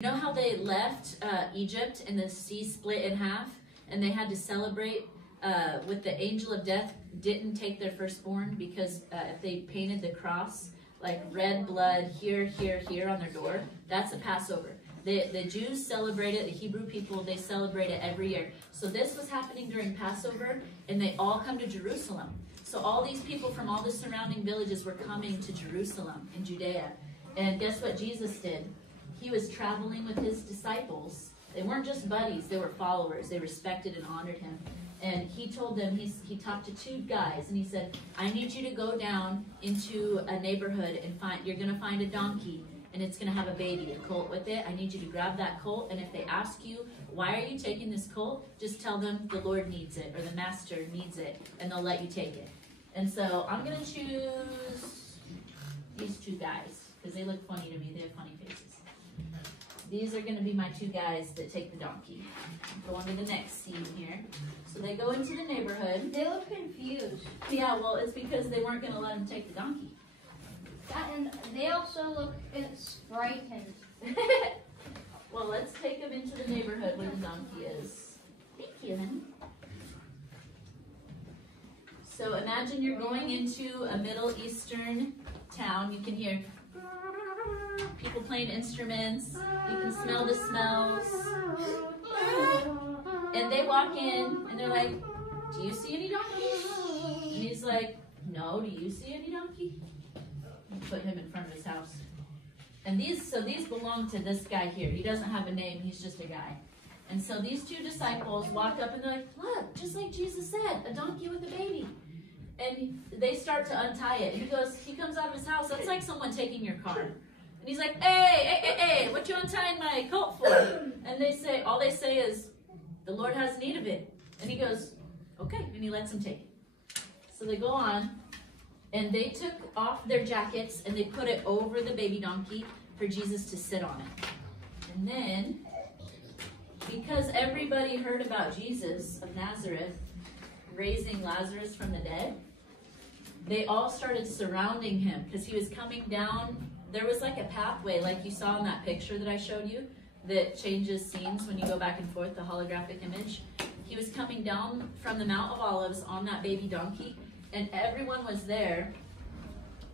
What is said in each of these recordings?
You know how they left Egypt and the sea split in half and they had to celebrate with the angel of death didn't take their firstborn because if they painted the cross like red blood here, here, here on their door, that's a Passover. The Jews celebrate it, the Hebrew people, they celebrate it every year. So this was happening during Passover and they all come to Jerusalem. So all these people from all the surrounding villages were coming to Jerusalem in Judea. And guess what Jesus did? He was traveling with his disciples. They weren't just buddies, they were followers. They respected and honored him. And he told them, he talked to two guys, and he said, I need you to go down into a neighborhood and you're going to find a donkey, and it's going to have a baby, a colt with it. I need you to grab that colt, and if they ask you, why are you taking this colt? Just tell them the Lord needs it, or the master needs it, and they'll let you take it. And so I'm going to choose these two guys, because they look funny to me. They have funny faces. These are going to be my two guys that take the donkey. Go on to the next scene here. So they go into the neighborhood. They look confused. Yeah, well, it's because they weren't going to let him take the donkey. And they also look frightened. Well, let's take them into the neighborhood where the donkey is. Thank you, honey. So imagine you're going into a Middle Eastern town. You can hear people playing instruments. You can smell the smells. And they walk in and they're like, do you see any donkeys? And he's like, no, do you see any donkey? And put him in front of his house. And these belong to this guy here. He doesn't have a name, he's just a guy. And so these two disciples walk up and they're like, look, just like Jesus said, a donkey with a baby. And they start to untie it. And he comes out of his house, that's like someone taking your car. And he's like, hey, what you untying my coat for? And all they say is, the Lord has need of it. And he goes, okay, and he lets them take it. So they go on, and they took off their jackets, and they put it over the baby donkey for Jesus to sit on it. And then, because everybody heard about Jesus of Nazareth raising Lazarus from the dead, they all started surrounding him, because he was coming down. There was like a pathway, like you saw in that picture that I showed you, that changes scenes when you go back and forth, the holographic image. He was coming down from the Mount of Olives on that baby donkey, and everyone was there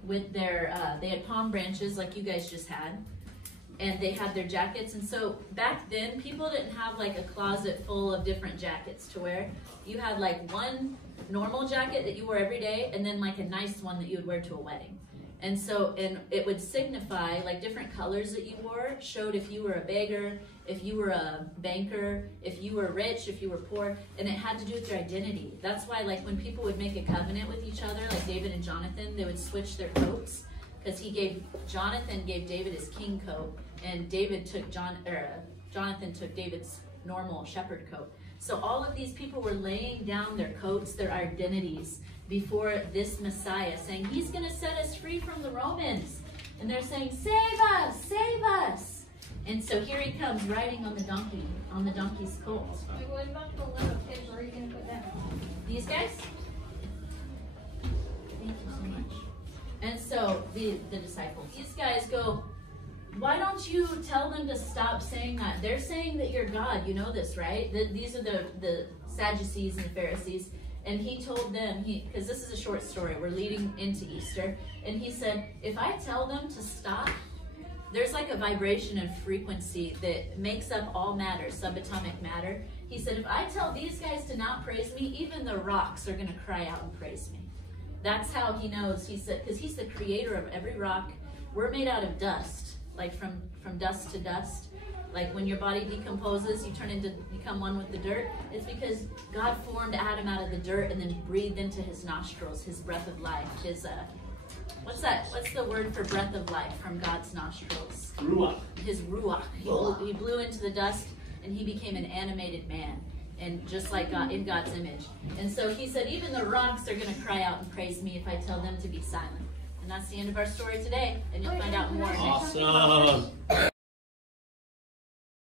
with their, they had palm branches like you guys just had, and they had their jackets. And so back then, people didn't have like a closet full of different jackets to wear. You had like one normal jacket that you wore every day, and then like a nice one that you would wear to a wedding. And so, and it would signify, like different colors that you wore showed if you were a beggar, if you were a banker, if you were rich, if you were poor, and it had to do with your identity. That's why, like, when people would make a covenant with each other, like David and Jonathan, they would switch their coats, because Jonathan gave David his king coat, and Jonathan took David's normal shepherd coat. So all of these people were laying down their coats, their identities, before this Messiah, saying, he's going to set us free from the Romans. And they're saying, save us, save us. And so here he comes riding on the donkey's colt. Wait, what about the little kids? Where are you going to put them? These guys? Thank you so much. And so the disciples, these guys go, why don't you tell them to stop saying that? They're saying that you're God. You know this, right? These are the Sadducees and the Pharisees. And he told them, because this is a short story, we're leading into Easter, and he said, if I tell them to stop, there's like a vibration and frequency that makes up all matter, subatomic matter. He said, if I tell these guys to not praise me, even the rocks are going to cry out and praise me. That's how he knows. He said, because he's the creator of every rock. We're made out of dust, like from dust to dust. Like when your body decomposes, you become one with the dirt. It's because God formed Adam out of the dirt and then breathed into his nostrils his breath of life. His what's that? What's the word for breath of life from God's nostrils? Ruach. His ruach. He blew into the dust and he became an animated man, and just like God, in God's image. And so he said, even the rocks are going to cry out and praise me if I tell them to be silent. And that's the end of our story today. And you'll find out more next week. Awesome.